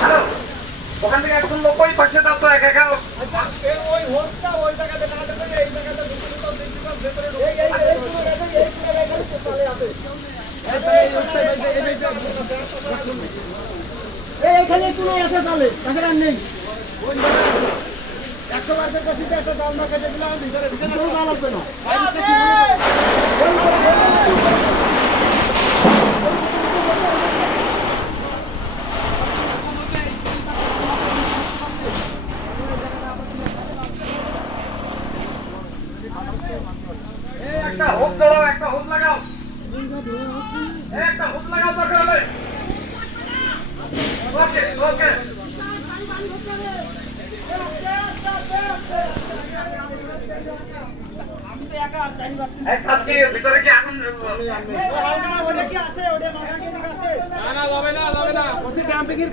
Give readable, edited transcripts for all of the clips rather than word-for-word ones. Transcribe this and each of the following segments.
Hello, ওখান থেকে একদম 90 পাশে দাও তো একা একা। ওই হোস্টটা ওই জায়গাতে না দেবে, এই জায়গাতে ভেতরে এইখানে কোনো আছে তাহলে তাছাড়া আর নেই 100 বারের কাছে একটা দাম না কেটে দিলাম ভিতরে ভালো লাগবে না একটা হোস ধরো, একটা হোস লাগাও, একটা হোস লাগাও দরকার হলে। ওকে ওকে, ভিতরে কি আগুন?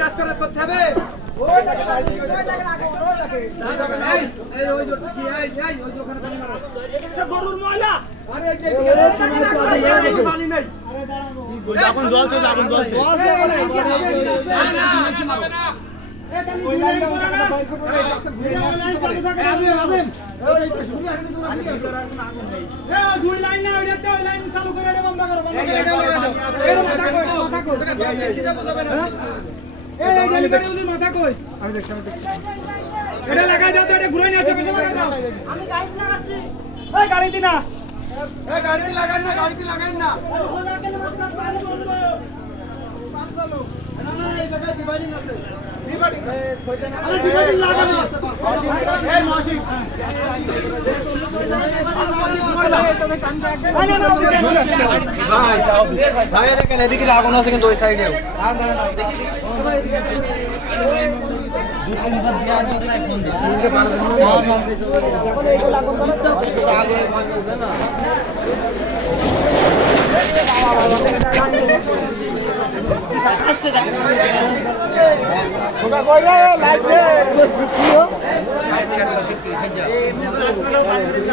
কাজ করতে হবে গরুর ময়লা এখন জল চলছে, এখন জল চলছে। দুই লাইন না ওইটাতে ওই লাইন চালু করে এটা বন্ধ করো বন্ধ করে মাথা কই আমি দেখছি এটা লাগাই দাও তো এটা ঘুরে নিয়ে আসে পেছনে লাগাই দাও আমি গাড়ি লাগাচ্ছি এই গাড়ি দি না এই গাড়ি দি লাগান না গাড়ি দি লাগান না না না এই জায়গায় ডিভাইডিং আছে ডিভাইডিং আরে ডিভাইডিং লাগানো আছে এই মাসি ভাই দেখেন এদিকে আগুন আছে কিন্তু ওই সাইডেও। লাইট